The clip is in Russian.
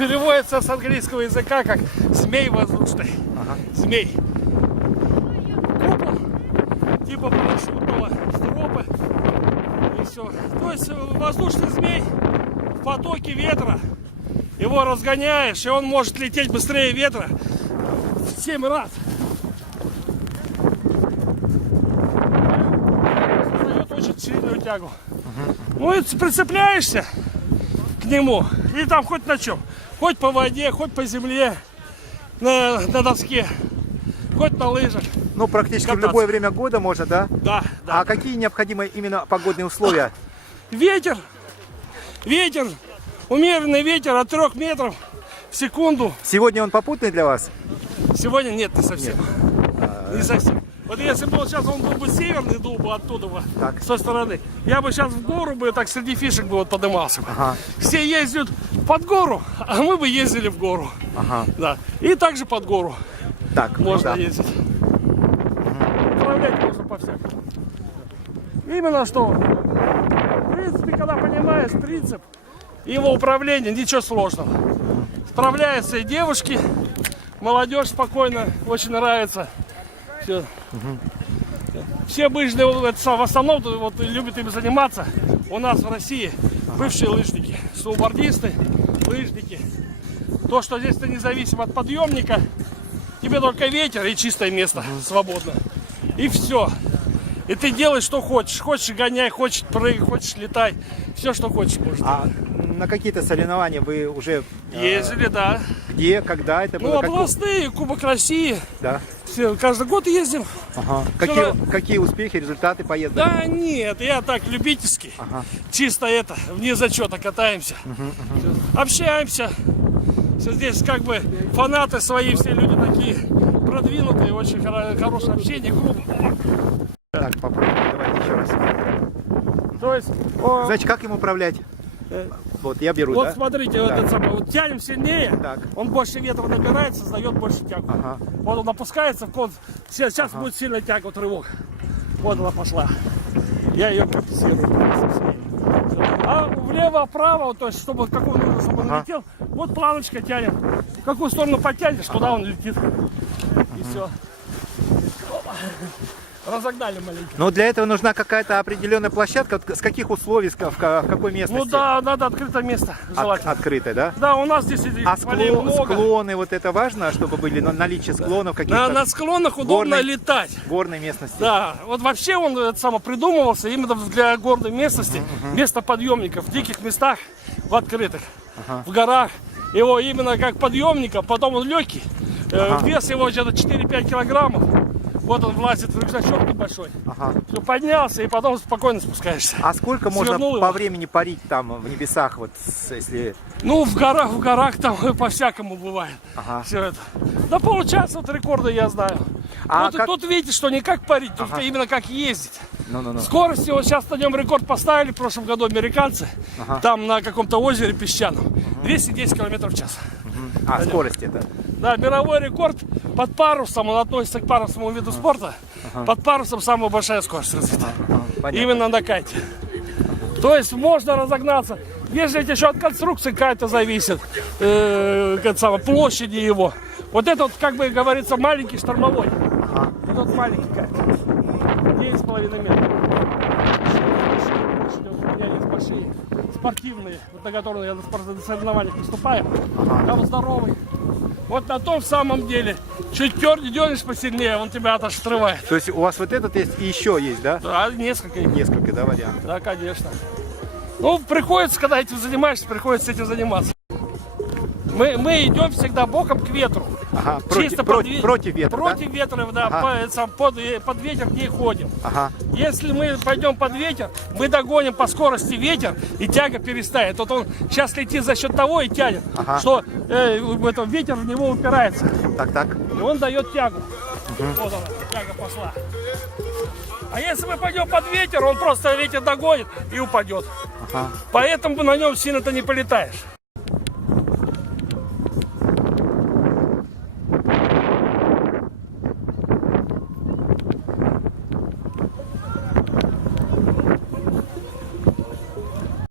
переводится с английского языка как змей воздушный. Ага. Змей. Купол типа парашютного стропа. И все. То есть воздушный змей в потоке ветра. Его разгоняешь, и он может лететь быстрее ветра в 7 раз. Создает очень сильную тягу. Ну и прицепляешься к нему, и там хоть на чем. Хоть по воде, хоть по земле, на доске, хоть на лыжах. Ну, практически кататься. в любое время года можно, да? Да, да. А какие необходимы именно погодные условия? Ветер, умеренный ветер от 3 метров в секунду. Сегодня он попутный для вас? Сегодня нет, не совсем. Не совсем. Вот если бы сейчас он был бы северный, дул бы оттуда, Так. с той стороны, я бы сейчас в гору бы, так среди фишек бы вот подымался. Ага. Все ездят под гору, а мы бы ездили в гору. Ага. Да. И также под гору Так, можно ну да. ездить. Управлять можно по-всякому. Именно что, в принципе, когда понимаешь принцип его управления, ничего сложного. Справляются и девушки, молодежь спокойно, очень нравится. Все. Все бывшие, в основном вот, любят им заниматься у нас в России. Бывшие лыжники, сноубордисты, лыжники. То, что здесь ты независим от подъемника, тебе только ветер и чистое место свободно. И все. И ты делаешь, что хочешь. Хочешь гоняй, хочешь прыгай, хочешь летай. Все, что хочешь, можно. А на какие-то соревнования вы уже... Ездили, да. Где, когда это было? Ну, областные, Кубок России. Да. Все, каждый год ездим. Ага. Всё Какие успехи, результаты поездок? Да нет, я так любительский. Ага. Чисто это, вне зачета катаемся. Общаемся. Все здесь как бы фанаты свои, все люди такие продвинутые, очень хорошее общение, группа. Так, попробуем, давайте еще раз. То есть, Значит, как им управлять? Вот, я беру, вот да? смотрите, Да. вот, это самое, вот тянем сильнее, Так. он больше ветра набирает, создает больше тягу. Ага. Вот он опускается, сейчас будет сильная тяга, вот рывок. Вот она пошла. Я ее компенсирую. А влево-вправо, то есть, чтобы какой он летел, вот планочка тянем. В какую сторону потянешь, туда он летит. И все. Разогнали маленько. Но для этого нужна какая-то определенная площадка. Вот с каких условий, в какой местности? Ну да, надо открытое место, желательно. Открытое, да? Да, у нас здесь А полей много. склоны, вот это важно, чтобы были наличие склонов каких-то На склонах удобно горной- летать. горной местности? Да, вот вообще он это придумывался именно для горной местности, место подъемников, в диких местах, в открытых, в горах. Его именно как подъемника, потом он легкий, вес его где-то 4-5 килограммов. Вот он влазит в рюкзачок небольшой. Все, поднялся и потом спокойно спускаешься. А сколько можно Свернул по его. времени парить там в небесах, вот если... Ну, в горах там по-всякому бывает. Ага. Все это. До получаса вот рекорда я знаю. А Вот как- тут видите, что не как парить, тут именно как ездить. Ну-ну-ну. Скорости, вот сейчас на нем рекорд поставили в прошлом году американцы. Там на каком-то озере песчаном. 210 километров в час. А скорость это? Да, мировой рекорд под парусом, он относится к парусному виду спорта. Под парусом самая большая скорость развита. Понятно. Именно на кайте. То есть можно разогнаться. Если еще от конструкции кайта зависит, площади его. Вот это вот, как бы говорится, маленький штормовой. Вот этот маленький кайт. 9,5 метров. У меня есть большие спортивные, вот на которые я на соревнованиях выступаю. Там здоровый. Вот на том самом деле, чуть дернешь посильнее, он тебя отрывает. То есть у вас вот этот есть и еще есть, да? Да, несколько. Несколько, да, вариантов? Да, конечно. Ну, приходится, когда этим занимаешься, приходится этим заниматься. Мы идем всегда боком к ветру. Ага, Чисто против ветра, Против ветра, да, Ага. под ветер не ходим. Ага. Если мы пойдем под ветер, мы догоним по скорости ветер, и тяга перестает. Вот он сейчас летит за счет того и тянет, что ветер в него упирается. Так. И он дает тягу. Вот она, тяга пошла. А если мы пойдем под ветер, он просто ветер догонит и упадет. Поэтому на нем сильно-то не полетаешь.